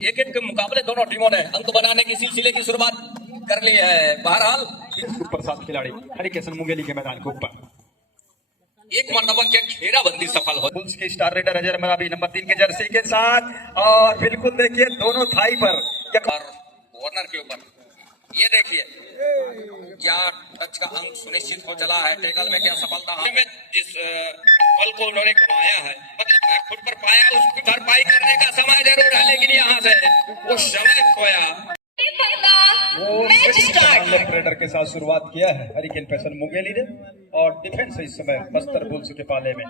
एक एक के मुकाबले दोनों टीमों ने अंक बनाने की सिलसिले की शुरुआत कर ली है। बहरहाल ऊपर 7 खिलाड़ी हरिकेशन मुंगेली के मैदान के ऊपर एक मरतबा क्या घेराबंदी सफल हो। बुल्स के star raider Ajay Maravi number 3 के जर्सी के साथ, और बिल्कुल देखिए दोनों थाई पर कॉर्नर के ऊपर ये देखिए क्या टच का अंक सुनिश्चित हो चला है। टेकल में क्या सफलता में जिस पल को उन्होंने गंवाया है, मतलब बैकफुट पर पाया, उसकी भरपाई करने का समय जरूर है, लेकिन यहाँ से वो समय खोया। वो लेफ्ट रेडर के साथ शुरुआत किया है हरिकेन पैसन मुंगेली ने, और डिफेंस इस समय बस्तर बुल्स के पाले में।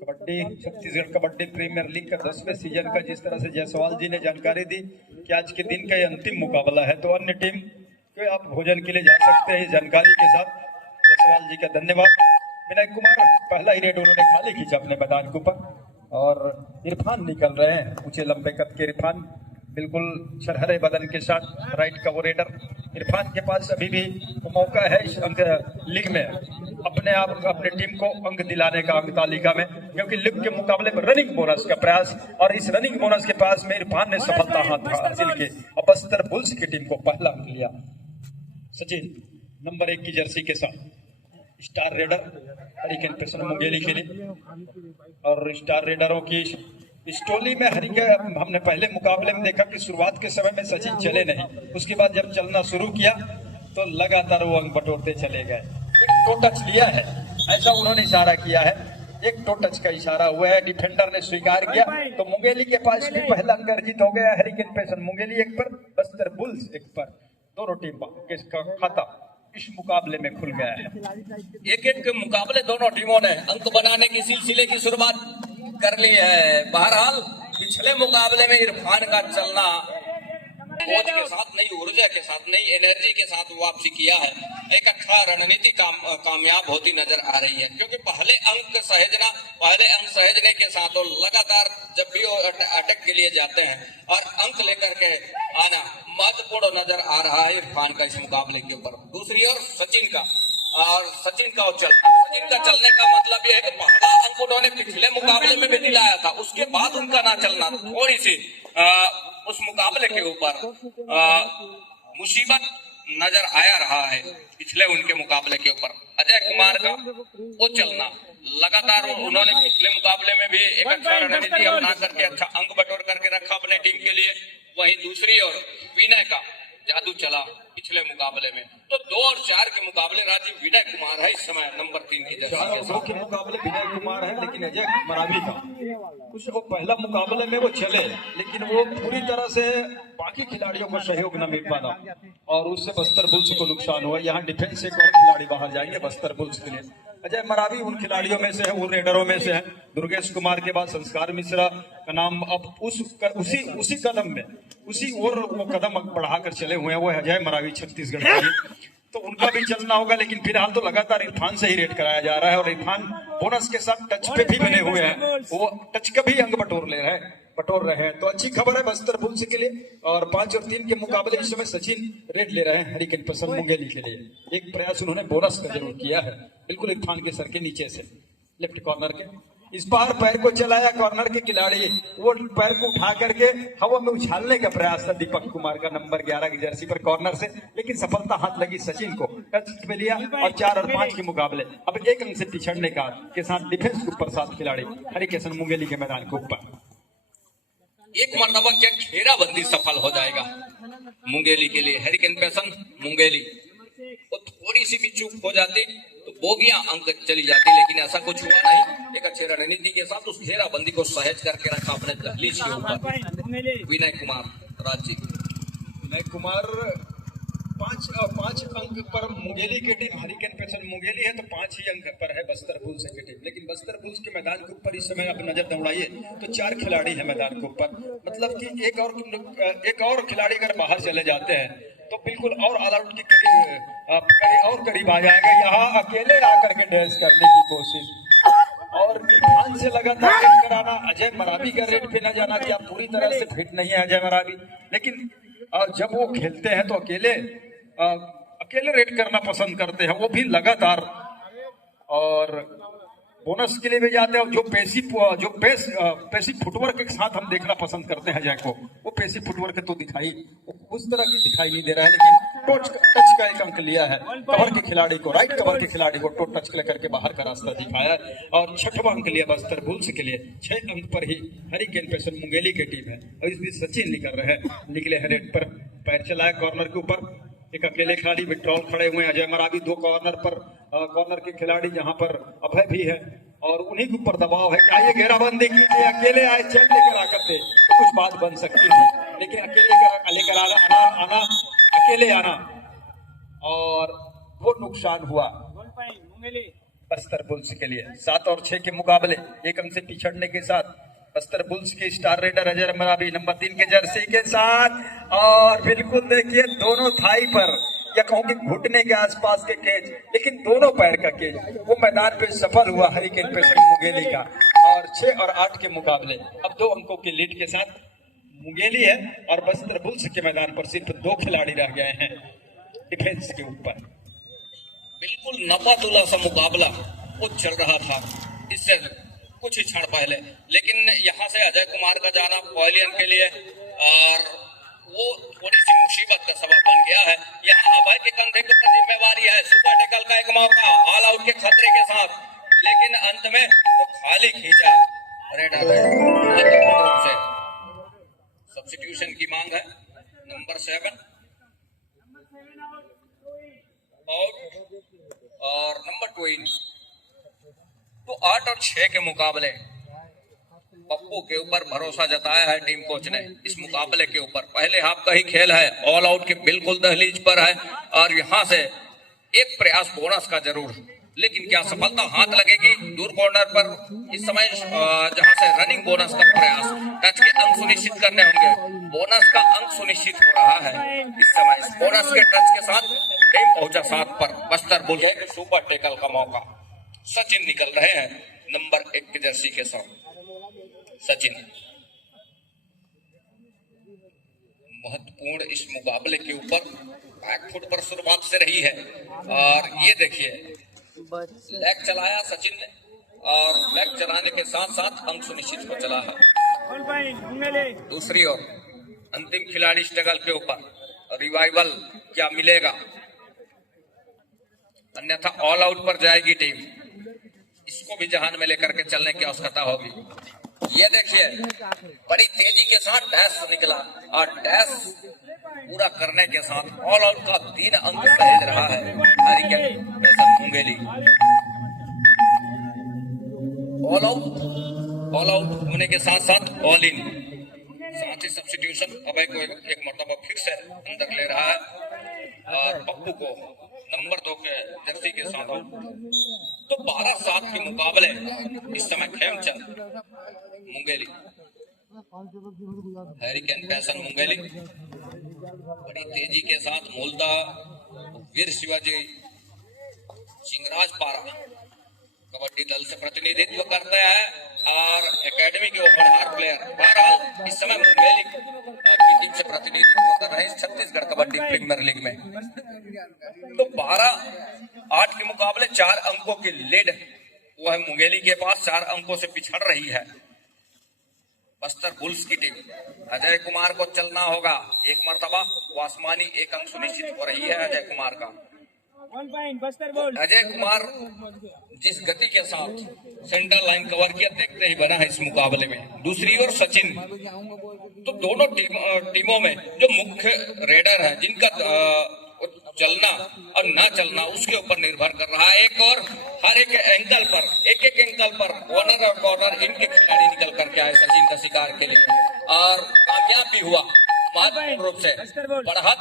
कबड्डी छत्तीसगढ़ कबड्डी प्रीमियर लीग का 10वें सीजन का जिस तरह से जायसवाल जी ने जानकारी दी कि आज के दिन का ये अंतिम मुकाबला है, तो अन्य टीम के आप भोजन के लिए जा सकते हैं। जानकारी के साथ जायसवाल जी का धन्यवाद। विनय कुमार पहला ही रेड उन्होंने खाली खींचा अपने मैदान के ऊपर, और इरफान निकल रहे हैं, ऊंचे लंबे कद के इरफान, बिल्कुल छरहरे बदन के साथ राइट का वो रेडर। इरफान के पास अभी भी मौका है इस अंक लीग में अपने आप अपने टीम को अंक दिलाने का अंक तालिका में, क्योंकि लीग के मुकाबले में रनिंग बोनस का प्रयास, और इस रनिंग बोनस के पास में इरफान ने सफलता हासिल की और बस्तर बुल्स की टीम को पहला अंक लिया। सचिन नंबर 1 की जर्सी के साथ star raider hurricane passion Mungeli के लिए, और स्टार रेडरों की इस टोली में हमने पहले मुकाबले में देखा कि शुरुआत के समय में सचिन चले नहीं, उसके बाद जब चलना शुरू किया तो लगातार वो अंक बटोरते चले गए। एक टो टच लिया है, ऐसा उन्होंने इशारा किया है, एक टो टच का इशारा हुआ है, डिफेंडर ने स्वीकार किया, तो मुंगेली के पास भी पहला अंक अर्जित हो गया। हरिकेन पैसन मुंगेली 1 पर, बस्तर बुल्स 1 पर, दोनों टीम का खाता इस मुकाबले में खुल गया है। एक एक के मुकाबले दोनों टीमों ने अंक बनाने की सिलसिले की शुरुआत कर ली है। बहरहाल पिछले मुकाबले में इरफान का चलना कोच के साथ, नई ऊर्जा के साथ, नई एनर्जी के साथ वापसी किया है। एक अच्छा रणनीति कामयाब होती नजर आ रही है, क्योंकि पहले अंक सहेजने के साथ वो लगातार जब भी वो अटैक के लिए जाते हैं और अंक लेकर के आना महत्वपूर्ण नजर आ रहा है इरफान का इस मुकाबले के ऊपर। दूसरी ओर सचिन का चलने का मतलब यह है कि पहला अंक उन्होंने पिछले मुकाबले में भी दिलाया था, उसके बाद उनका ना चलना थोड़ी सी उस मुकाबले के ऊपर मुसीबत नजर आया रहा है। पिछले उनके मुकाबले के ऊपर अजय कुमार का वो चलना लगातार, उन्होंने पिछले मुकाबले में भी एक अच्छा रणनीति अपना करके अच्छा अंक बटोर करके रखा अपने टीम के लिए। वहीं दूसरी ओर विनय का जादू चला पिछले मुकाबले में, तो 2 और 4 के मुकाबले राजीव विनय कुमार है इस समय नंबर 3 की जर्सी के मुकाबले विनय कुमार है, लेकिन अजय मरावी का कुछ वो पहला मुकाबले में वो चले, लेकिन वो पूरी तरह से बाकी खिलाड़ियों को सहयोग न मिल पाना, और उससे बस्तर बुल्स को नुकसान हुआ। यहाँ डिफेंस से एक और खिलाड़ी बाहर जाएंगे बस्तर बुल्स के लिए। अजय मरावी उन खिलाड़ियों में से है, वो रेडरों में से है। दुर्गेश कुमार के बाद संस्कार मिश्रा का नाम अब उसी कदम में उसी और वो कदम बढ़ाकर चले हुए हैं, वो अजय मरावी छत्तीसगढ़ के, तो उनका भी चलना होगा। लेकिन फिलहाल तो लगातार इरफान से ही रेड कराया जा रहा है, और इरफान बोनस के साथ टच पे भी बने हुए हैं, वो टच का भी अंग बटोर रहे हैं। तो अच्छी खबर है बस्तर बुल्स के लिए। और 5 और 3 के मुकाबले इस समय सचिन रेड ले रहे हैं हरिकेन पैसन मुंगेली के लिए। एक प्रयास उन्होंने बोनस का जरूर किया है, बिल्कुल इरफान के सर के नीचे से लेफ्ट कॉर्नर के इस बार पैर को चलाया कॉर्नर के खिलाड़ी, वो पैर को उठा करके हवा में उछालने का प्रयास था दीपक कुमार का नंबर 11 की जर्सी पर कॉर्नर से, लेकिन सफलता हाथ लगी सचिन को, टच पे लिया। और 4 और 5 के मुकाबले अब 1 अंक से पिछड़ने का के साथ डिफेंस के ऊपर 7 खिलाड़ी हरिकेशन मुंगेली के मैदान के ऊपर। एक मरतबा क्या घेराबंदी सफल हो जाएगा मुंगेली के लिए। हरिकेन पैसन मुंगेली वो थोड़ी सी भी चूक हो जाती तो बोगियां अंक चली जाती, लेकिन ऐसा कुछ हुआ नहीं। एक अच्छे रणनीति के साथ उस घेराबंदी को सहेज करके रखा अपने दहलीज के ऊपर विनय कुमार राजीव। विनय कुमार 5 अंक पर मुंगेली की टीम हरिकेन पैसन मुंगेली है, तो 5 ही अंक पर है बस्तर बुल्स की टीम। लेकिन बस्तर बुल्स के मैदान के ऊपर इस समय आप नजर दौड़ाइए तो 4 खिलाड़ी है मैदान के ऊपर, मतलब कि एक और खिलाड़ी अगर बाहर चले जाते हैं तो बिल्कुल और ऑल आउट की करीब आ जाएगा। यहाँ अकेले आकर के डैश करने की कोशिश, और इरफान से लगातार रेड कराना, अजय मरावी का रेड पे न जाना, क्या पूरी तरह से फिट नहीं है अजय मरावी, लेकिन जब वो खेलते हैं तो अकेले रेड करना पसंद करते हैं, वो भी लगातार। और बोनस के लिए भी जाते हैं। जो पेसी फुटवर्क के साथ हम देखना पसंद करते हैं अजय को, वो पेसी फुटवर्क तो दिखाई उस तरह की दिखाई नहीं दे रहा है, लेकिन टच का एक अंक लिया है। कवर के खिलाड़ी को, राइट कवर के खिलाड़ी को टच करके बाहर का रास्ता दिखाया और 6वां अंक लिया बस्तर बुल्स के लिए। 6 अंक पर ही हरिकेन पेसन मुंगेली की टीम है और इसमें सचिन निकले हैं रेड पर, पैर चलाया कॉर्नर के ऊपर, एक अकेले खिलाड़ी विड्रॉल खड़े हुए हैं। अजय मरावी 2 कॉर्नर के खिलाड़ी जहां पर अभय भी है और उन्हीं के ऊपर दबाव है कि आइए घेराबंदी कीजिए, अकेले आए चल लेकर आकर थे तो कुछ बात बन सकती थी, लेकिन अकेले लेकर आना अकेले आना और वो नुकसान हुआ बस्तर बुल्स के लिए। 7 और 6 के मुकाबले 1 अंक से पिछड़ने के साथ बस्तर बुल्स के star raider Ajay Maravi number 3 के जर्सी के साथ, और बिल्कुल देखिए दोनों थाई पर या कहूं कि घुटने के आसपास के केज, लेकिन दोनों पैर का केज वो मैदान पे सफल हुआ हरिकेन पेसन मुंगेली का। और 6 और 8 के मुकाबले अब 2 अंकों की लीड के साथ मुंगेली है और बस्तर बुल्स के मैदान पर सिर्फ 2 खिलाड़ी रह गए हैं डिफेंस के ऊपर। बिल्कुल नफातुला सा मुकाबला वो चल रहा था इससे कुछ ही क्षण पहले, लेकिन यहाँ से अजय कुमार का जाना पवेलियन के लिए और वो थोड़ी सी मुसीबत का सबब बन गया है। यहाँ अभय के कंधे के ऊपर जिम्मेवारी है, सुपर टैकल का एक मौका ऑल आउट के खतरे के साथ, लेकिन अंत में वो खाली खींचा रेडर महत्वपूर्ण रूप से। सब्स्टिट्यूशन की मांग है, नंबर 7 और नंबर 2 इन। तो 8 और 6 के मुकाबले पप्पू के ऊपर भरोसा जताया है टीम कोच ने इस मुकाबले के ऊपर। पहले हाफ का ही खेल है, ऑल आउट के बिल्कुल दहलीज पर है और यहाँ से एक प्रयास बोनस का जरूर, लेकिन क्या सफलता हाथ लगेगी? दूर कॉर्नर पर इस समय जहां से रनिंग बोनस का प्रयास, टच के अंक सुनिश्चित करने होंगे, बोनस का अंक सुनिश्चित हो रहा है इस समय। इस बोनस के टच के साथ टीम पहुंचा 7 पर। बस्तर बुल के सुपर टैकल का मौका, सचिन निकल रहे हैं नंबर 1 के जर्सी के साथ। सचिन महत्वपूर्ण इस मुकाबले के ऊपर बैकफुट पर शुरुआत से रही है और ये देखिए लेग चलाया सचिन ने और लेग चलाने के साथ साथ अंक सुनिश्चित हो चला है। दूसरी ओर अंतिम खिलाड़ी स्ट्रगल के ऊपर रिवाइवल क्या मिलेगा, अन्यथा ऑल आउट पर जाएगी टीम। इसको भी जहान में लेकर के चलने की आवश्यकता होगी। ये देखिए बड़ी तेजी के साथ डैश निकला और डैश पूरा करने के साथ ऑल आउट का 3 अंक सहेज रहा है hurricane pension Mungeli. All out होने के साथ साथ ऑल इन, साथ ही सब्स्टिट्यूशन अभय को एक मरतबा फिर से अंदर ले रहा है और पप्पू को नंबर 2 के जर्सी के साथ। तो 12-7 के मुकाबले इस समय खेमचंद मुंगेली, हरिकेन पेसन मुंगेली बड़ी तेजी के साथ मूलता वीर शिवाजी सिंगराज पारा कबड्डी दल से प्रतिनिधित्व करते हैं और एकेडमी के होनहार प्लेयर बहरहाल इस समय मुंगेली की टीम से प्रतिनिधित्व कर रहे हैं छत्तीसगढ़ कबड्डी प्रीमियर लीग में। तो 12-8 के मुकाबले 4 अंकों की लीड वो है मुंगेली के पास, 4 अंकों से पिछड़ रही है बस्तर बुल्स की टीम। अजय कुमार को चलना होगा एक मर्तबा, वो आसमानी 1 अंक सुनिश्चित हो रही है अजय कुमार का। अजय कुमार जिस गति के साथ सेंटर लाइन कवर किया देखते ही बना है इस मुकाबले में। दूसरी ओर सचिन, तो दोनों टीमों में जो मुख्य रेडर है जिनका चलना और ना चलना उसके ऊपर निर्भर कर रहा है। एक और हर एक एंगल पर एक एंगल पर कॉर्नर और कॉर्नर इनके खिलाड़ी निकल करके आए सचिन का शिकार के लिए और कामयाब भी हुआ महत्वपूर्ण रूप से। बढ़त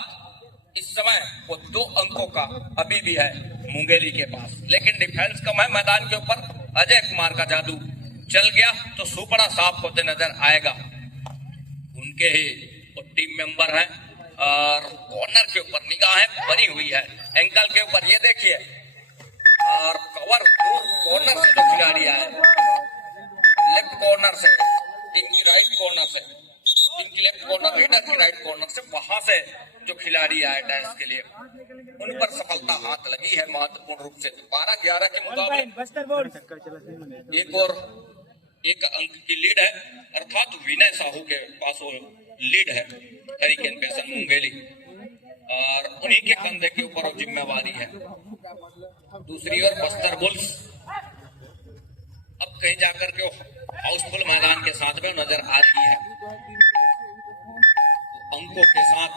इस समय वो 2 अंकों का अभी भी है मुंगेली के पास, लेकिन डिफेंस कम है मैदान के ऊपर। अजय कुमार का जादू चल गया तो सुपड़ा साफ होते नजर आएगा। उनके ही वो टीम मेंबर हैं और कॉर्नर के ऊपर निगाहें बनी हुई है, एंकल के ऊपर ये देखिए और कवर कॉर्नर से जो खिलाड़ी आए लेफ्ट कॉर्नर से टीम की राइट कॉर्नर से जिनकी लेफ्ट कॉर्नर रेडर की राइट कॉर्नर से वहां से जो खिलाड़ी आए डैश के लिए उन पर सफलता हाथ लगी है महत्वपूर्ण रूप से। 12-11 के मुकाबले एक और एक अंक की लीड है, अर्थात विनय साहू के पास वो लीड है हरिकेन पैसन मुंगेली, और उन्हीं के कंधे के ऊपर वो जिम्मेवारी है। दूसरी ओर बस्तर बुल्स अब कहीं जाकर के हाउसफुल मैदान के साथ में नजर आ रही है। अंकों के साथ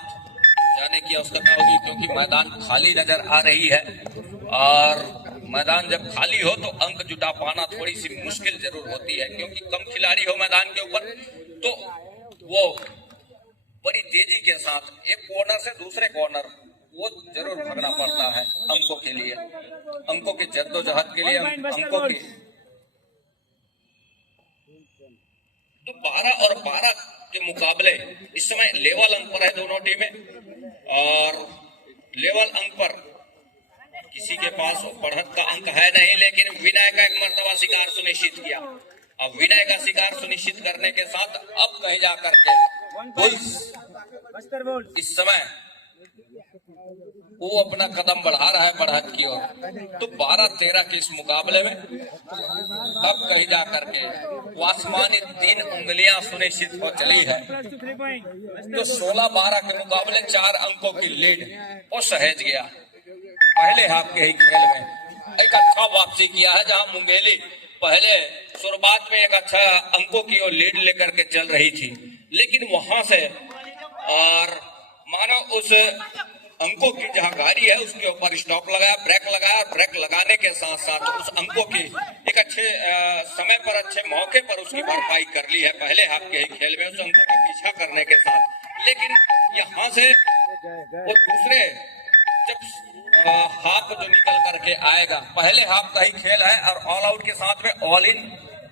जाने की आवश्यकता होगी क्योंकि मैदान खाली नजर आ रही है, और मैदान जब खाली हो तो अंक जुटा पाना थोड़ी सी मुश्किल जरूर होती है, क्योंकि कम खिलाड़ी हो मैदान के ऊपर तो वो बड़ी तेजी के साथ एक कॉर्नर से दूसरे कॉर्नर वो जरूर भागना पड़ता है अंकों के लिए, अंकों की जद्दोजहद के लिए, अंकों की। तो 12 और 12 के मुकाबले इस समय लेवल अंक पर है दोनों टीमें, और लेवल अंक पर किसी के पास बढ़त का अंक है नहीं, लेकिन विनय का एक मर्तबा शिकार सुनिश्चित किया। अब विनय का शिकार सुनिश्चित करने के साथ अब कहीं जाकर के बुल्स इस समय वो अपना कदम बढ़ा रहा है बढ़त की ओर। तो 12-13 के इस मुकाबले में अब कहीं जाकर के वो आसमानी 3 उंगलियां सुनिश्चित हो चली है। तो 16-12 के मुकाबले 4 अंकों की लीड वो सहेज गया पहले हाफ के ही खेल में। एक अच्छा वापसी किया है, जहां मुंगेली पहले शुरुआत में एक अच्छा अंकों की ओर लीड लेकर के चल रही थी, लेकिन वहां से और मानो उस अंकों की जहां गाड़ी है उसके ऊपर स्टॉप लगाया, ब्रेक लगाया, ब्रेक लगाने के साथ साथ उस अंकों की एक अच्छे समय पर अच्छे मौके पर उसकी भरपाई कर ली है पहले हाफ के ही खेल में उस अंकों का पीछा करने के साथ। लेकिन यहाँ से वो दूसरे जब हाफ जो निकल करके आएगा, पहले हाफ का ही खेल है और ऑल आउट के साथ में ऑल इन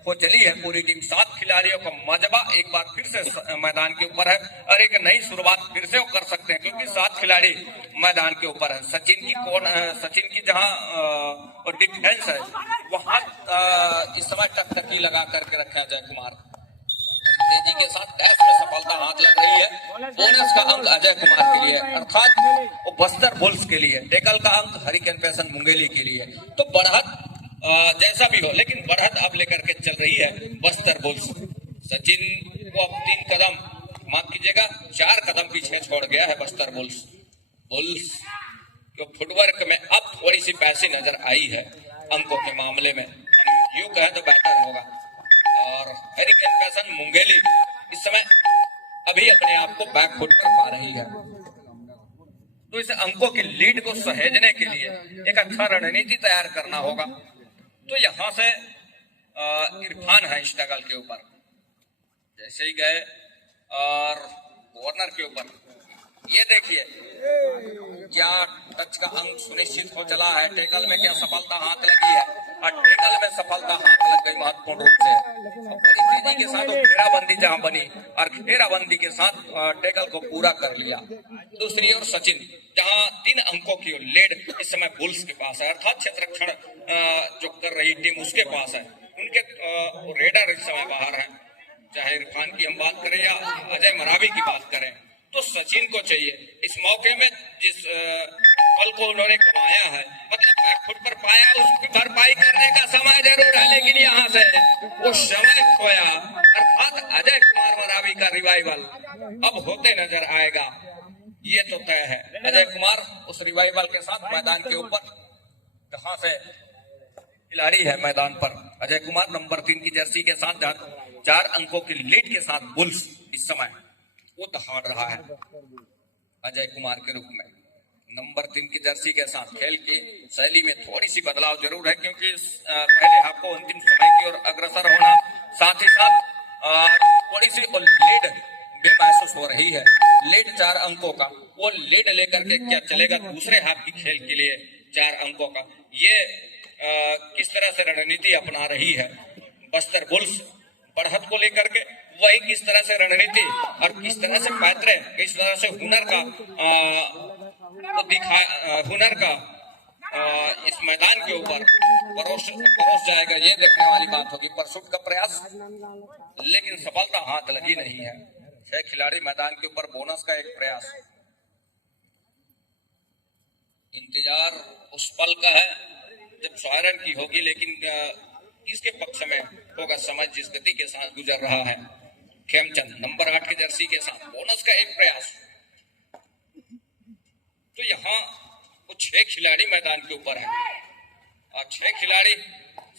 हो चली है पूरी टीम। 7 खिलाड़ियों का मजबा एक बार फिर से मैदान के ऊपर है और एक नई शुरुआत फिर से वो कर सकते हैं, क्योंकि 7 खिलाड़ी मैदान के ऊपर है। सचिन की जहां डिफेंस है वहां इस समय टकटकी लगा करके रखा है अजय कुमार। तेजी के साथ डैश में सफलता हाथ लग रही है। बोनस का अंक अजय कुमार के लिए, अर्थात वो बस्तर बुल्स के लिए, टेकल का अंक हरिकेन पैसन मुंगेली के लिए। तो बढ़त जैसा भी हो, लेकिन बढ़त अब लेकर के चल रही है बस्तर बुल्स। सचिन को अब 3 कदम, माफ कीजिएगा 4 कदम पीछे छोड़ गया है बस्तर बुल्स। बुल्स को फुटवर्क में अब थोड़ी सी पैसी नजर आई है अंकों के मामले में, हम यूं कहें तो बेहतर होगा। और हरिकेन पैसन मुंगेली इस समय अभी अपने आप को बैक फुट पर पा रही है। तो इस अंकों की लीड को सहेजने के लिए एक अच्छा रणनीति तैयार करना होगा। तो यहां से इरफान है स्ट्रगल के ऊपर, जैसे ही गए और कॉर्नर के ऊपर ये देखिए क्या टच का अंक सुनिश्चित हो चला है। टेकल में क्या सफलता हाथ लगी है, और टेकल में सफलता हाथ लग गई महत्वपूर्ण रूप से। बड़ी तेजी के साथ घेराबंदी जहां बनी और घेराबंदी के साथ टेकल को पूरा कर लिया। दूसरी ओर सचिन जहां 3 अंकों की लीड इस समय बुल्स के पास है, अर्थात क्षेत्ररक्षण जो कर रही टीम उसके पास है। उनके रेडर इस समय बाहर है, चाहे इरफान की हम बात करें या अजय मरावी की बात करें। तो सचिन को चाहिए इस मौके में जिस पल को उन्होंने गंवाया है, मतलब बैकफुट पर पाया, उसकी भरपाई करने का समय जरूर है, लेकिन यहाँ से वो समय खोया। अर्थात अजय कुमार मरावी का रिवाइवल अब होते नजर आएगा, ये तो तय है। अजय कुमार उस रिवाइवल के साथ मैदान के ऊपर, जहां से खिलाड़ी है मैदान पर अजय कुमार नंबर 3 की जर्सी के साथ 4 अंकों की लीड के साथ बुल्स इस समय वो दहाड़ रहा है अजय कुमार के रूप में नंबर 3 की जर्सी के साथ। खेल की शैली में थोड़ी सी बदलाव जरूर है, क्योंकि पहले आपको अंतिम समय की ओर अग्रसर होना, साथ ही साथ थोड़ी सी लीड भी महसूस हो रही है। लीड 4 अंकों का, वो लीड लेकर के क्या चलेगा दूसरे हाफ की खेल के लिए 4 अंकों का, ये किस तरह से रणनीति अपना रही है बस्तर बुल्स बढ़त को लेकर के, वही किस तरह से रणनीति और किस तरह से पैतरे, किस तरह से हुनर का हुनर का इस मैदान के ऊपर परोस जाएगा, ये देखने वाली बात होगी। परसुट का प्रयास, लेकिन सफलता हाथ लगी नहीं है। 6 खिलाड़ी मैदान के ऊपर, बोनस का एक प्रयास। इंतजार उस पल का है जब सायरन की होगी, लेकिन किसके पक्ष में होगा समय जिस गति के साथ गुजर रहा है। खेमचंद नंबर 8 की जर्सी के साथ बोनस का एक प्रयास। तो यहाँ वो 6 खिलाड़ी मैदान के ऊपर है और 6 खिलाड़ी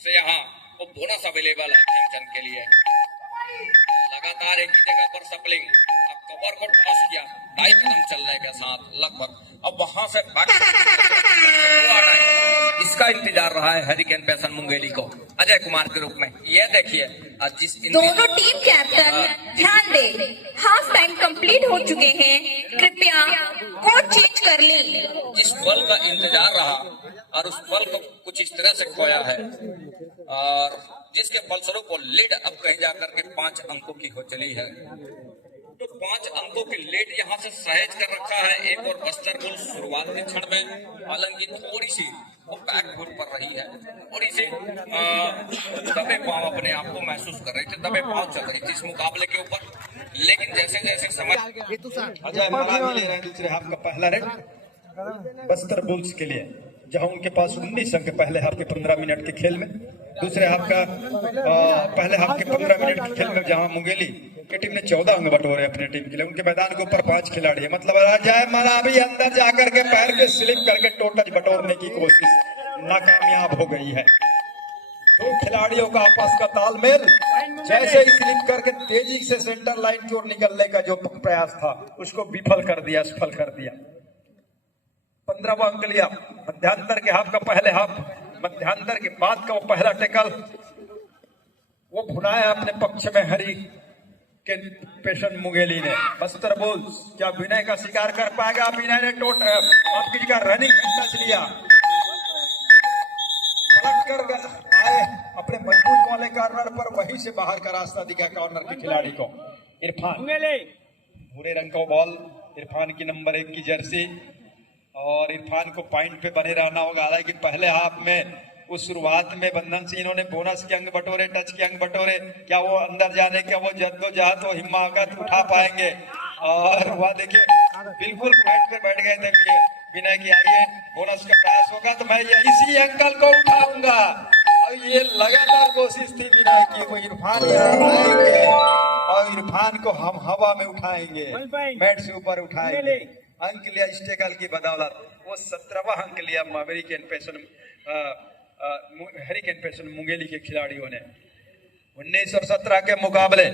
से यहाँ वो बोनस अवेलेबल है खेमचंद के लिए। लगातार एक ही जगह पर सपलिंग, अब कवर को टॉस किया 2.5 कदम चलने के साथ लगभग, अब वहां से इसका इंतजार रहा है हरिकेन पैसन मुंगेली को अजय कुमार के रूप में। ये देखिए जिस दोनों टीम कैप्टन ध्यान दे, हाफ टाइम कंप्लीट हो चुके हैं, कृपया कोच चेंज कर लें। जिस बल का इंतजार रहा और उस बल को कुछ इस तरह से खोया है और जिसके फलस्वरूप वो लीड अब कहीं जाकर के 5 अंकों की हो चली है। तो 5 अंकों की लीड यहाँ से सहेज कर रखा है। एक और बस्तर बुल्स शुरुआती क्षण में हालांकि थोड़ी सी वो बैकफुट पर रही है, थोड़ी सी दबे पांव अपने आप को महसूस कर रही थी, दबे पांव चल रही थी इस मुकाबले के ऊपर। लेकिन जैसे जैसे समय अजय मरावी ले रहे हैं दूसरे हाफ का पहला रेड बस्तर बुल्स के लिए, जहां उनके पास 19 अंक पहले हाफ के 15 मिनट के खेल में। दूसरे हाफ का पहले हाफ के 15 मिनट के खेल में जहां मुंगेली की टीम ने 14 अंक बटोरे अपने टीम के लिए। उनके मैदान के ऊपर 5 खिलाड़ी है, मतलब अजय मरावी अंदर जाकर के पैर पे स्लिप करके टोटच बटोरने की कोशिश नाकामयाब हो गई है। 2 खिलाड़ियों का आपस का तालमेल, जैसे ही स्लिप करके तेजी से सेंटर लाइन की ओर निकलने का जो प्रयास था उसको विफल कर दिया, सफल कर दिया। 15वां अंक लिया मध्यांतर के हाफ का पहले हाफ, मध्यांतर के बाद का वो पहला टेकल वो भुनाया अपने पक्ष में हरी के पेशन मुंगेली ने। बस्तर बुल्स क्या विनय का शिकार कर पाएगा? विनय ने आपकी जगह रनिंग टच लिया, पलट कर आए अपने मजबूत वाले कॉर्नर पर, वहीं से बाहर का रास्ता दिखा कॉर्नर के खिलाड़ी को। इरफान भूरे रंग का बॉल, इरफान की नंबर 1 की जर्सी, और इरफान को पॉइंट पे बने रहना होगा। हालांकि पहले हाफ में उस शुरुआत में बंधन सिंह इन्होंने बोनस के अंक बटोरे, टच के अंक बटोरे, क्या वो अंदर जाने के वो जद्दोजहद तो हिम्मत उठा पाएंगे? और वह देखिए बिल्कुल बैठ पे बैठ गए थे विनय की, आइए बोनस का प्रयास होगा तो मैं इसी अंकल को उठाऊंगा। और ये लगातार कोशिश थी विनय की, वो इरफान यहाँ आएंगे और इरफान को हम हवा में उठाएंगे, बैट से ऊपर उठाएंगे। अंक लिया स्टेकल की बदौलत, वो 17वां अंक लिया अमेरिकन पेशन हरिकेन पेशन मुंगेली के खिलाड़ियों ने। 19 और 17 के मुकाबले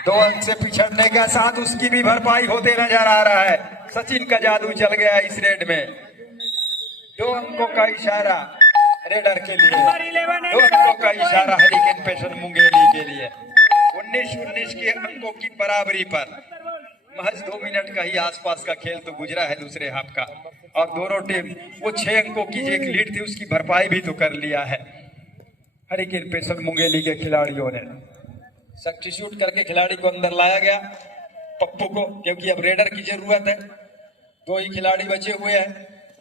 2 अंक से पिछड़ने का साथ उसकी भी भरपाई होते नजर आ रहा है। सचिन का जादू चल गया इस रेड में। 2 अंकों का इशारा रेडर के लिए, 2 अंकों का इशारा हरिकेन पेशन मुंगेली के लिए। 19-19 के अंकों की बराबरी पर महज 2 मिनट का ही आसपास का खेल तो गुजरा है दूसरे हाफ का, और दोनों टीम वो 6 अंकों की जो एक लीड थी उसकी भरपाई भी तो कर लिया है हरिकेन पेशन मुंगेली के खिलाड़ियों ने। सब्स्टिट्यूट करके खिलाड़ी को अंदर लाया गया पप्पू को, क्योंकि अब रेडर की जरूरत है। 2 ही खिलाड़ी बचे हुए हैं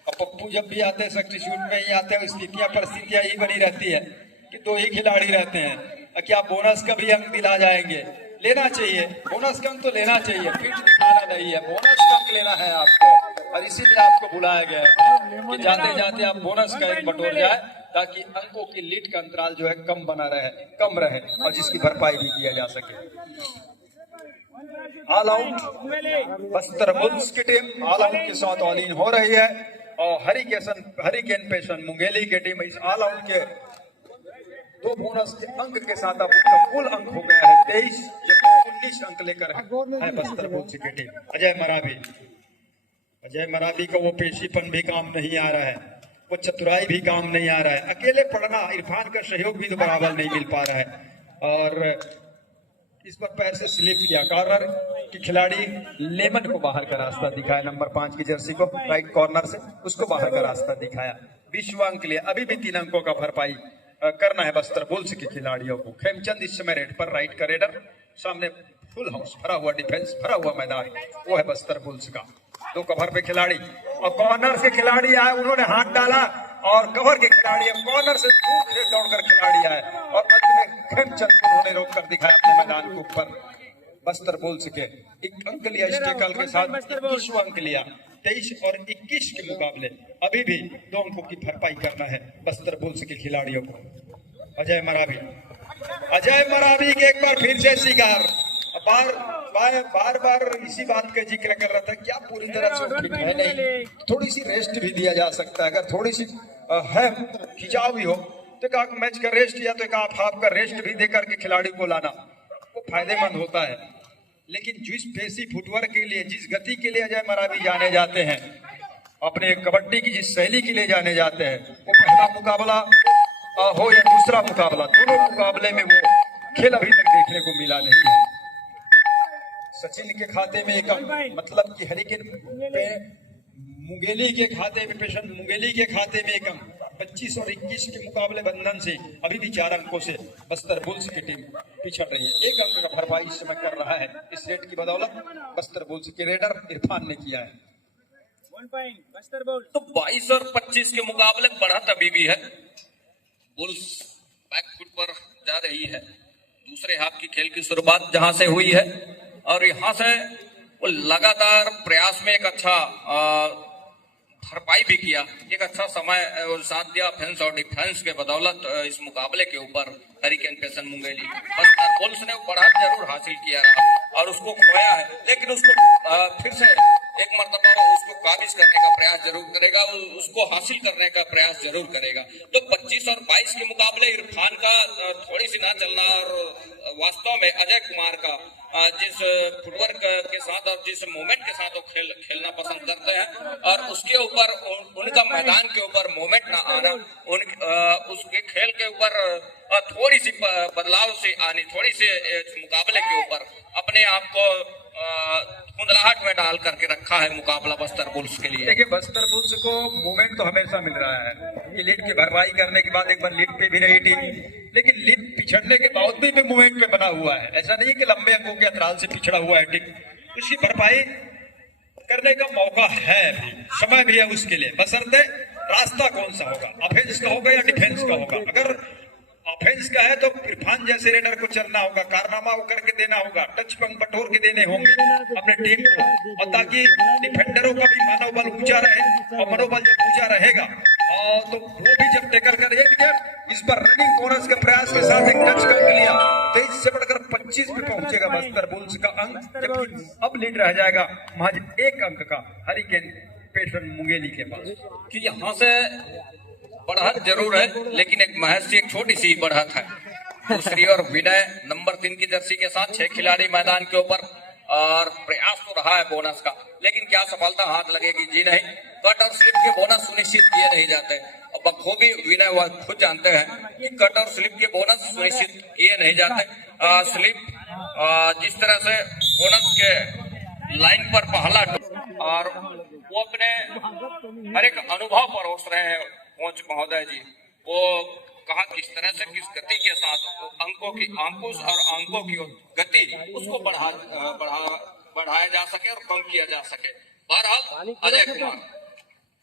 और पप्पू जब भी आते हैं सब्स्टिट्यूट में ही आते हैं, परिस्थितियां ही बनी रहती है कि 2 ही खिलाड़ी रहते हैं। क्या बोनस का भी अंक दिला जाएंगे? लेना चाहिए, बोनस का अंक तो लेना चाहिए, फिट दिखाना नहीं है, बोनस का अंक लेना है आपको, और इसीलिए आपको बुलाया गया है कि जाते जाते आप बोनस का एक बटोर जाए, ताकि अंकों की लीड का अंतराल जो है कम रहे और जिसकी भरपाई भी किया जा सके। ऑल आउट बस्तर बुल्स की टीम ऑल आउट के साथ ऑल इन हो रही है, और हरिकेन पेशन मुंगेली की टीम इस ऑल आउट के 2 बोनस के अंक के साथ अब उनका कुल अंक हो गया है 23, जबकि 19 अंक लेकर है बस्तर बुल्स की टीम। अजय मरावी का वो पेशीपन भी काम नहीं आ रहा है, वो चतुराई भी काम नहीं आ रहा है, अकेले पड़ना, इरफान का सहयोग भी तो बराबर नहीं मिल पा रहा है। और इस पर पैर से स्लिप किया, कॉर्नर की खिलाड़ी लेमन को बाहर का रास्ता दिखाया, नंबर 5 की जर्सी को राइट कॉर्नर से उसको बाहर का रास्ता दिखाया। 20वां अंक लिया, अभी भी 3 अंकों का भरपाई करना है बस्तर बुल्स के खिलाड़ियों को। खेमचंद इस समय रेड पर, राइट का रेडर, सामने फुल हाउस भरा हुआ डिफेंस, भरा हुआ मैदान, वो है बस्तर बुल्स का। 2 कवर पे खिलाड़ी और कॉर्नर से खिलाड़ी आए, उन्होंने हाथ डाला और कवर के खिलाड़ी कॉर्नर से दौड़कर खिलाड़ी आए और अंत में खेमचंद को उन्होंने रोक कर दिखाया अपने मैदान के ऊपर। बस्तर बुल्स के 1 अंक लिया स्टेकल के साथ, 21वां अंक लिया। 23 और 21 के मुकाबले अभी भी 2 अंकों की भरपाई करना है बस्तर बुल्स के खिलाड़ियों को। अजय मरावी के एक बार फिर से शिकार। बार बार इसी बात का जिक्र कर रहा था, क्या पूरी तरह से फिट है नहीं, थोड़ी सी रेस्ट भी दिया जा सकता है। अगर थोड़ी सी है खिंचाव भी हो तो एक मैच का रेस्ट या तो एक हाफ का रेस्ट भी देकर के खिलाड़ी को लाना वो फायदेमंद होता है। लेकिन जिस पेशी फुटवर्क के लिए, जिस गति के लिए अजय मरावी जाने जाते हैं, अपने कबड्डी की जिस शैली के लिए जाने जाते हैं, वो पहला मुकाबला हो या दूसरा मुकाबला, दोनों मुकाबले में वो खेल अभी तक देखने को मिला नहीं है। सचिन के खाते में एक अंक, मतलब कि हरिकेन पे मुंगेली के खाते में, पेशेंट मुंगेली के खाते में एक अंक। 25 और 21 के मुकाबले बंधन से अभी भी 4 अंकों से बस्तर बुल्स की टीम पिछड़ रही है। 1 अंक का भरपाई इस समय कर रहा है इस रेट की बदौलत बस्तर बुल्स के रेडर इरफान ने किया है। 1 पॉइंट बस्तर बुल्स। तो 22 और 25 के मुकाबले बढ़त अभी भी है। बुल्स बैकफुट पर जा रही है। दूसरे हाफ की खेल की शुरुआत जहां से हुई है और यहां से वो लगातार प्रयास में एक अच्छा भरपाई भी किया, एक अच्छा समय साथ दिया ऑफेंस और डिफेंस के बदौलत इस मुकाबले के ऊपर हरिकेन पेशन मुंगेली। बस्तर बुल्स ने बढ़त जरूर हासिल किया रहा और उसको खोया है, लेकिन उसको फिर से एक मर्तबा उसको काबिज करने का प्रयास जरूर करेगा, उसको हासिल करने का प्रयास जरूर करेगा। तो 25 और 22 के मुकाबले इरफान का थोड़ी सी ना चलना और वास्तव में अजय कुमार का जिस फुटवर्क के साथ और जिस मूवमेंट के साथ वो खेलना पसंद करते हैं और उसके ऊपर उनका मैदान के ऊपर मूवमेंट ना आना, उसके खेल के ऊपर थोड़ी सी बदलाव से आनी, थोड़ी सी मुकाबले के ऊपर अपने आप को धुंधलाहट में डाल करके रखा है मुकाबला बस्तर बुल्स के लिए। देखिए बस्तर बुल्स को मूवमेंट तो हमेशा मिल रहा है, ये लीड की भरपाई करने के बाद एक बार लीड पे भी रही टीम, लेकिन लीड पिछड़ने के बावजूद भी मूवमेंट पे बना हुआ है। ऐसा नहीं है कि लंबे अंकों के अंतराल से पिछड़ा हुआ है टीम, उसकी भरपाई करने का मौका है, समय भी है उसके लिए, बशर्ते रास्ता कौन सा होगा, ऑफेंस का होगा या डिफेंस का होगा। अगर ऑफेंस का है तो इरफान जैसे रेडर को चलना होगा, कारनामा होकर के देना होगा, टच पंग बटोर के देने होंगे अपने टीम को, और ताकि डिफेंडरों का भी मनोबल ऊंचा रहे, और मनोबल जब ऊंचा रहेगा तो वो भी जब टैकल करेंगे। इस बार रनिंग बोनस के प्रयास के साथ एक टच कर लिया, 23 से बढ़कर 25 पे पहुंचेगा बस्तर बुल्स का अंक, जबकि अब लीड रह जाएगा महज 1 अंक का हरिकेन पेशन मुंगेली के पास। कि यहाँ से बढ़त जरूर है, लेकिन एक महज एक छोटी सी बढ़त है। दूसरी और विनय नंबर 3 की जर्सी के साथ 6 खिलाड़ी मैदान के ऊपर, और प्रयास तो रहा है बोनस का, लेकिन क्या सफलता हाथ लगेगी? जी नहीं। कट और स्लिप के बोनस सुनिश्चित किए नहीं जाते, और बखूबी विनय वह खुद जानते हैं कि कट और स्लिप के बोनस सुनिश्चित किए नहीं जाते। स्लिप जिस तरह से बोनस के लाइन पर पहला, और वो अपने हर एक अनुभव पर उठ रहे हैं कोच महोदय जी, वो कहा किस तरह से किस गति के साथ अंकों की अंकुश और अंकों की गति उसको बढ़ाया जा सके और कम किया जा सके। बहरहाल अजय कुमार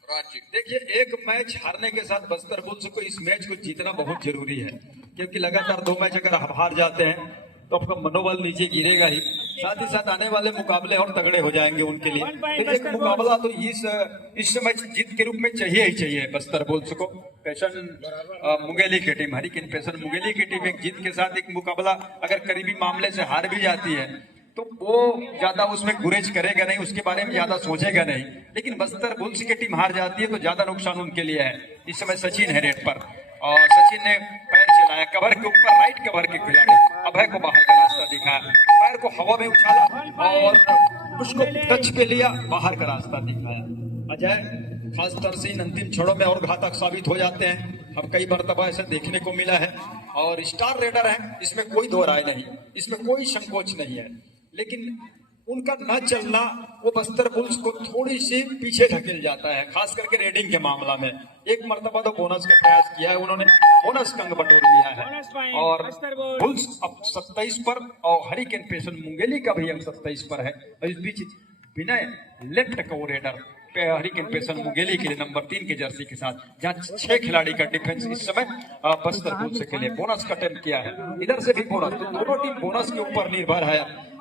राज्य, देखिए एक मैच हारने के साथ बस्तर बुल्स को इस मैच को जीतना बहुत जरूरी है, क्योंकि लगातार 2 मैच अगर आप हार जाते हैं तो आपका मनोबल नीचे गिरेगा ही, साथ ही साथ आने वाले मुकाबले और तगड़े हो जाएंगे उनके लिए। तो एक मुकाबला तो इस समय जीत के रूप में चाहिए ही चाहिए बस्तर बुल्स को। पेशन मुंगेली की टीम, हरिकेन पेशन मुंगेली की टीम एक जीत के साथ एक मुकाबला अगर करीबी मामले से हार भी जाती है तो वो ज्यादा उसमें गुरेज करेगा नहीं, उसके बारे में ज्यादा सोचेगा नहीं। लेकिन बस्तर बुल्स की टीम हार जाती है तो ज्यादा नुकसान उनके लिए है। इस समय सचिन है रेड पर, और सचिन ने पैर चलाया कवर के ऊपर, राइट कवर के खिलाड़ी अभय को बाहर का रास्ता दिखाया, पैर को हवा में उछाला और उसको टच पे लिया, बाहर का रास्ता दिखाया। अजय खासतौर से इन अंतिम क्षणों में और घातक साबित हो जाते हैं, हम कई मरतबा ऐसा देखने को मिला है, और स्टार रेडर है, इसमें कोई दो राय नहीं, इसमें कोई संकोच नहीं है। लेकिन उनका न चलना वो बस्तर बुल्स को थोड़ी सी पीछे धकेल जाता है, खास करके रेडिंग के मामला में। एक मर्तबा तो बोनस का प्रयास किया है उन्होंने, बोनस का अंक बटोर लिया है, और बुल्स अब 27 पर और हरिकेन पेशन मुंगेली का भी अंक 27 पर है। और इस बीच विनय लेफ्ट को रेडर हरिकेन पेशन मुंगेली के लिए नंबर 3 के जर्सी के साथ, जहां 6 खिलाड़ी का डिफेंस इस समय बस्तर बुल्स के लिए बोनस का अटेम्प्ट किया है। इधर से भी बोनस, तो दोनों टीम बोनस के ऊपर निर्भर है।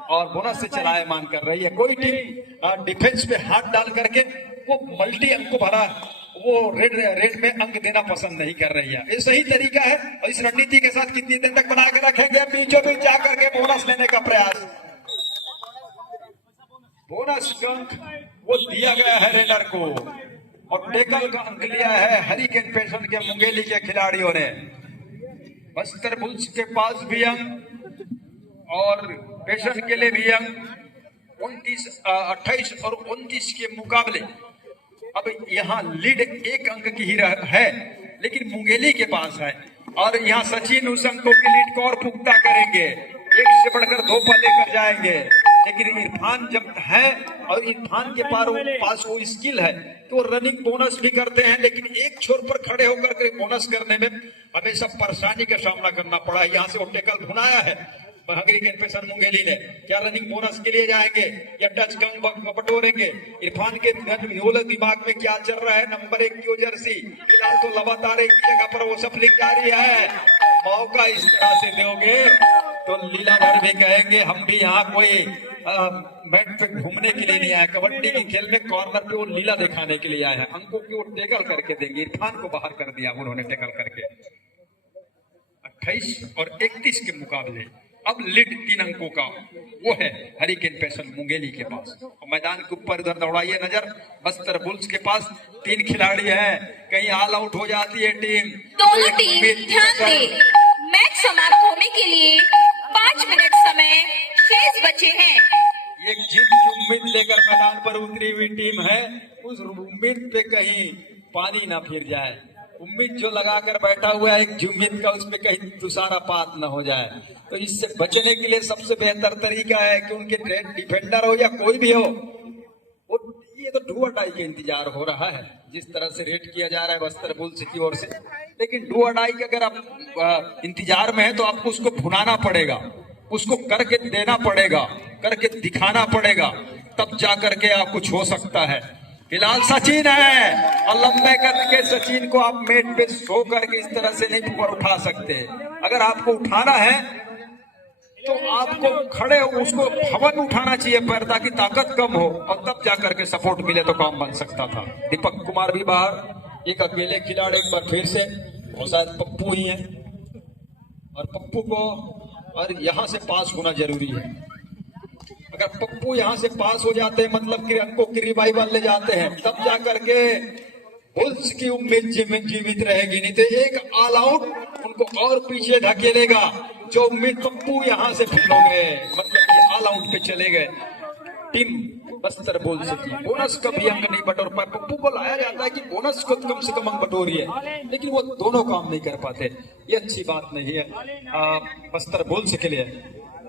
और बोनस से चलायमान कर रही है। कोई टीम डिफेंस पे हाथ डाल करके वो मल्टी अंक को भरा वो रेड में अंक देना पसंद नहीं कर रही है। ये सही तरीका है और इस रणनीति के साथ कितनी देर तक बना के रखेंगे, बीचों बीच जाकर के बोनस लेने का प्रयास। बोनस का अंक वो दिया गया है रेडर को और टेकल का अंक लिया है हरिकेन पैशन के मुंगेली के खिलाड़ियों ने। बस्तर बुल्स के पास भी अंक और पैशन के लिए भी अंक 28 और 29 के मुकाबले अब यहाँ लीड एक अंक की ही है, लेकिन मुंगेली के पास है और यहाँ सचिन उस अंकों की लीड को और पुख्ता करेंगे, एक से बढ़कर 2 पर लेकर जाएंगे। लेकिन इरफान जब है और इरफान के पास वो स्किल है तो रनिंग बोनस भी करते हैं, लेकिन एक छोर पर खड़े होकर के बोनस करने में हमेशा परेशानी का सामना करना पड़ा। यहाँ से वो टेकल भुनाया है हरिकेन पैशन मुंगेली ने। क्या रनिंग बोनस के लिए जाएंगे या टच गन बटोरेंगे? इरफान के दिमाग में क्या चल रहा है? नंबर 1 की जर्सी फिलहाल तो लगातार एक जगह पर वो सफलिंग जारी है। मौका इस तरह से दोगे तो लीलाधर भी कहेंगे हम भी यहाँ कोई मैट पे घूमने के लिए नहीं आए, कबड्डी के खेल में कॉर्नर पे वो लीला दिखाने के लिए आए हैं। अंकों की वो टेकल करके देंगे। इरफान को बाहर कर दिया उन्होंने टेकल करके। 28 और 31 के मुकाबले अब लीड 3 अंकों का वो है हरिकेन पैशन मुंगेली के पास। मैदान के ऊपर इधर दौड़ाइए नजर, बस्तर बुल्स के पास 3 खिलाड़ी हैं, कहीं ऑल आउट हो जाती है टीम। दोनों टीम ध्यान दे, मैच समाप्त होने के लिए 5 मिनट समय शेष बचे हैं। एक जीत की उम्मीद लेकर मैदान पर उतरी हुई टीम है, उस उम्मीद पे कहीं पानी ना फिर जाए। उम्मीद जो लगाकर बैठा हुआ है एक उम्मीद का, उसमें कहीं तुषारापात न हो जाए। तो इससे बचने के लिए सबसे बेहतर तरीका है कि उनके डिफेंडर हो या कोई भी हो, वो ये तो डू और डाई का इंतजार हो रहा है। जिस तरह से रेट किया जा रहा है बस्तर बुल्स की ओर से, लेकिन डू और डाई के अगर आप इंतजार में है तो आपको उसको भुनाना पड़ेगा, उसको करके देना पड़ेगा, करके दिखाना पड़ेगा, तब जा करके आप कुछ हो सकता है। फिलहाल सचिन है और लंबे कद के सचिन को आप मेट पे सो करके इस तरह से नहीं ऊपर उठा सकते। अगर आपको उठाना है तो आपको खड़े उसको हवन उठाना चाहिए पैर, ताकि ताकत कम हो और तब जाकर के सपोर्ट मिले तो काम बन सकता था। दीपक कुमार भी बाहर, एक अकेले खिलाड़ी एक बार फिर से, और शायद पप्पू ही है और पप्पू को और यहाँ से पास होना जरूरी है। अगर पप्पू यहाँ से पास हो जाते हैं मतलब कि अंकों की रिवाइवल ले जाते हैं, तब जाकर के बुल्स की उम्मीद जीवित रहेगी। नहीं तो एक ऑल आउट उनको और पीछे धकेलेगा। जो उम्मीद पप्पू यहाँ से फेल हो गए, मतलब कि ऑल आउट पे चले गए। टीम बस्तर बुल्स की बोनस का भी अंक नहीं बटोर पाए। पप्पू को लाया जाता है कि बोनस को कम से कम अंक बटोरी है, लेकिन वो दोनों काम नहीं कर पाते। ये अच्छी बात नहीं है बस्तर बुल्स के लिए।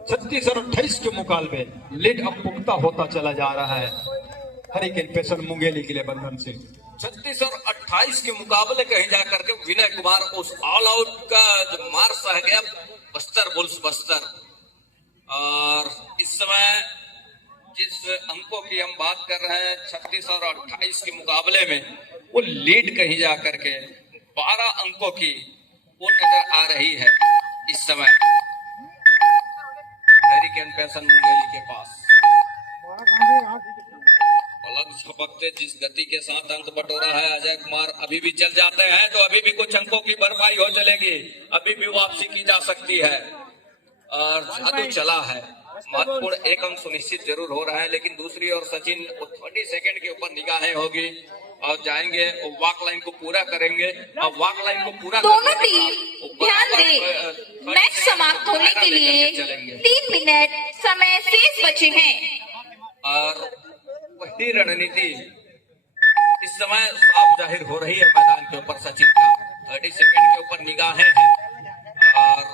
36 और 28 के मुकाबले लीड अब पुख्ता होता चला जा रहा है हरिकेन पैशन मुंगेली के लिए। बंधन सिंह 36 और 28 के मुकाबले कहीं जाकर के विनय कुमार उस ऑल आउट का जो मार सह गया बस्तर बुल्स बस्तर। और इस समय जिस अंकों की हम बात कर रहे हैं 36 और 28 के मुकाबले में, वो लीड कहीं जाकर के 12 अंकों की वो नजर आ रही है इस समय हरिकेन पैशन मुंगेली के पास। पलक झपकते जिस गति के साथ अंक बटोरा है अजय कुमार, अभी भी चल जाते हैं तो अभी भी कुछ अंकों की भरपाई हो चलेगी, अभी भी वापसी की जा सकती है। और जादू चला है, महत्वपूर्ण 1 अंक सुनिश्चित जरूर हो रहा है, लेकिन दूसरी ओर सचिन 30 सेकंड के ऊपर निगाहें होगी और जाएंगे वॉक लाइन को पूरा करेंगे। और वॉक लाइन को पूरा दोनों टीम ध्यान दे, मैच समाप्त होने के लिए 3 मिनट समय शेष बचे हैं। और वही रणनीति इस समय साफ जाहिर हो रही है मैदान के ऊपर। सचिन का 30 सेकंड के ऊपर निगाहें हैं और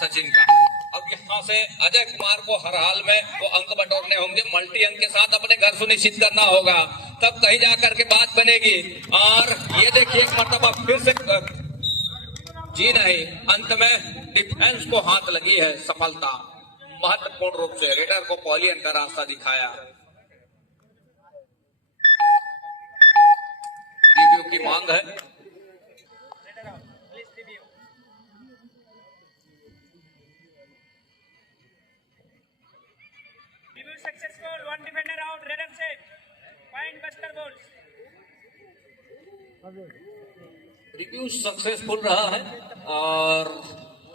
सचिन का। अब यहाँ से अजय कुमार को हर हाल में वो अंक बटोरने होंगे, मल्टी अंक के साथ अपने घर सुनिश्चित करना होगा, तब कहीं जाकर के बात बनेगी। और ये देखिए एक मरतबा फिर से जी नहीं, अंत में डिफेंस को हाथ लगी है सफलता। महत्वपूर्ण रूप से रेडर को पॉलियन का रास्ता दिखाया। रिव्यू की मांग है। successful. One defender out. Red and set. Point Buster Bowls. Review successful रहा है और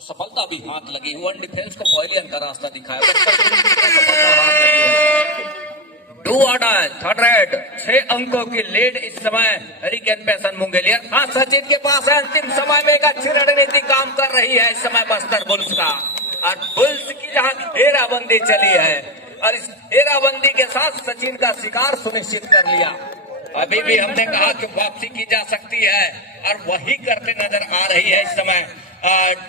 सफलता भी हाथ लगी। वन डिफेंस को पहले अंतर रास्ता दिखाया। डू ऑर्डर थर्ड रेड 6 अंकों की लीड इस समय हरिकेन पैसन मुंगेलियर। हाँ, सचिन के पास है। अंतिम समय में एक अच्छी रणनीति काम कर रही है इस समय बस्तर बुल्स का, और बुल्स की जहां घेराबंदी चली है और इस घेराबंदी के साथ सचिन का शिकार सुनिश्चित कर लिया। अभी भी हमने कहा कि वापसी की जा सकती है और वही करते नजर आ रही है इस समय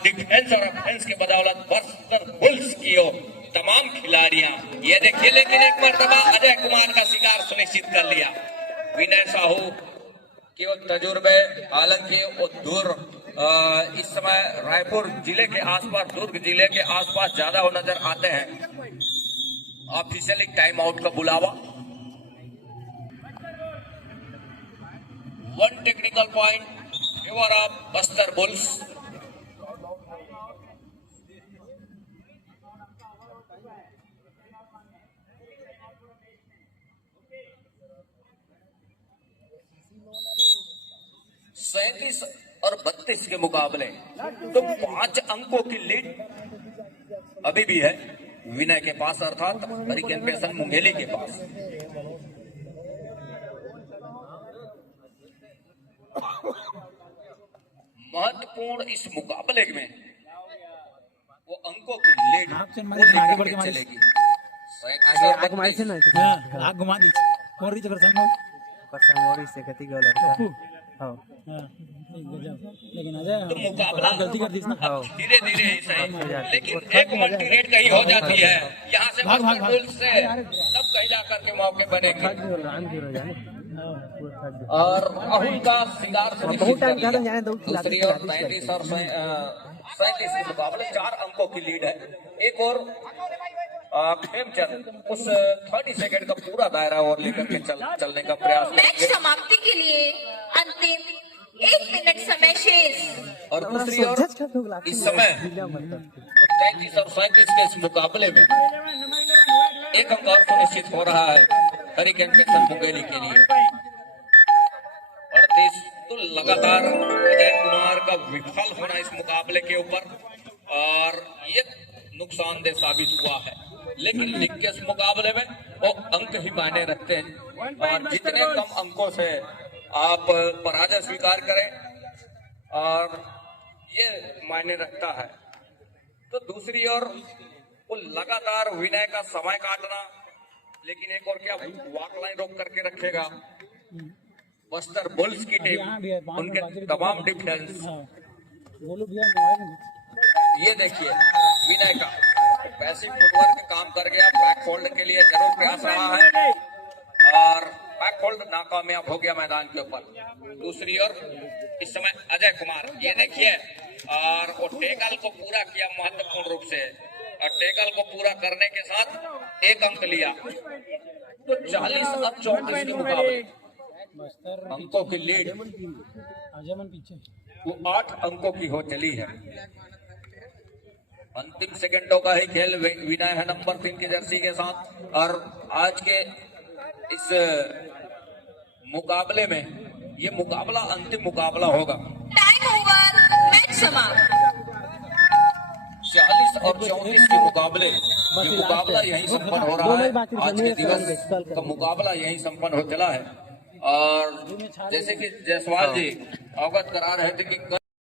डिफेंस और ऑफेंस के बदौलत बस्तर बुल्स की ओर तमाम खिलाड़ियां। ये देखिए, लेकिन एक मर्तबा अजय कुमार का शिकार सुनिश्चित कर लिया। विनय साहू के वो तजुर्बे, हालांकि वो दूर इस समय रायपुर जिले के आसपास, दुर्ग जिले के आसपास ज्यादा वो नजर आते हैं। ऑफिशियली टाइम आउट का बुलावा। 1 technical point favour of Bastar bulls. सैंतीस और 32 के मुकाबले तो 5 अंकों की लीड अभी भी है विनय के पास, अर्थात हरिकेन पैसन मुंगेली के पास। महत्वपूर्ण इस मुकाबले में वो अंकों की लीड आगे बढ़ के चलेगी। आगे मारी से ना आग घुमा दी और रीच कर संग मोरी से कति गो लड़का हां लेकिन अजय तो मुकाबला गलती कर दी ना धीरे धीरे ही सही, लेकिन एक मल्टी रेट कहीं हो जाती है। यहाँ से बुल से तब कहीं जाकर के मौके बनेंगे और राहुल का शिकार बहुत टाइम ज्यादा जाने दो। दूसरी ओर 33 और 37 के मुकाबले 4 अंकों की लीड है। एक और खेमचंद उस 30 सेकंड का पूरा दायरा और लेकर के चलने का प्रयास मैच करेंगे। समाप्ति के लिए अंतिम 1 मिनट समय शेष। और दूसरी ओर इस समय 33 और 37 के इस मुकाबले में एक अंक और सुनिश्चित हो रहा है हरिकेन पैसन मुंगेली के लिए। 38 तो लगातार अजय कुमार का विफल होना इस मुकाबले के ऊपर और ये नुकसानदेह साबित हुआ है, लेकिन लीग के इस मुकाबले में वो अंक ही मायने रखते हैं और जितने कम अंकों से आप पराजय स्वीकार करें और ये मायने रखता है। तो दूसरी ओर वो लगातार विनय का समय काटना, लेकिन एक और क्या वॉक लाइन रोक करके रखेगा बस्तर बुल्स की टीम, उनके तमाम डिफेंस। ये देखिए विनय का पैसिव फुटवर्क काम कर गया, बैक फोल्ड के लिए जरूर प्रयास रहा है और बैक फोल्ड नाकामयाब हो गया मैदान के ऊपर। दूसरी ओर इस समय अजय कुमार, ये देखिए, और वो टेकल को पूरा किया महत्वपूर्ण रूप से और टेकल को पूरा करने के साथ 1 अंक लिया। तो 40 और 34 के मुकाबले अंकों की लीड वो 8 अंकों की हो चली है। अंतिम सेकंडों का ही खेल विनय है नंबर 3 की जर्सी के साथ और आज के इस मुकाबले में ये मुकाबला अंतिम मुकाबला होगा। टाइम ओवर, मैच समाप्त। 40 और 34 के मुकाबले ये मुकाबला यही संपन्न हो रहा है। आज के दिवस का मुकाबला यही संपन्न हो चला है और जैसे कि जायसवाल जी अवगत करा रहे थे कि